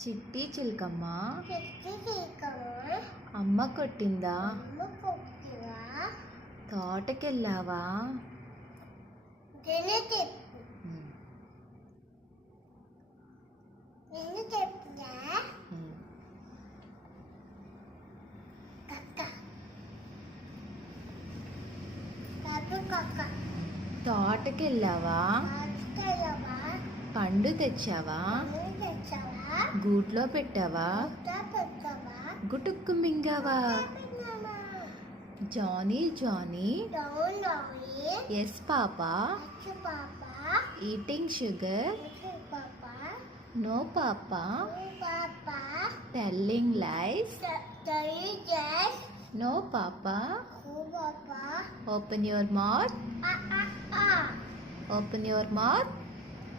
చిట్టి చిలకమ్మ. అమ్మ కొట్టిందా? తోటకెళ్ళావా? తోటకెళ్ళావా? పండు తెచ్చావా? గూట్లో పెట్టావా? గుటుక్కు మింగావా? Johnny Johnny. Yes papa. Eating sugar no papa. Telling lies no papa. Open your mouth ఆ ఓపెన్ యువర్ మౌత్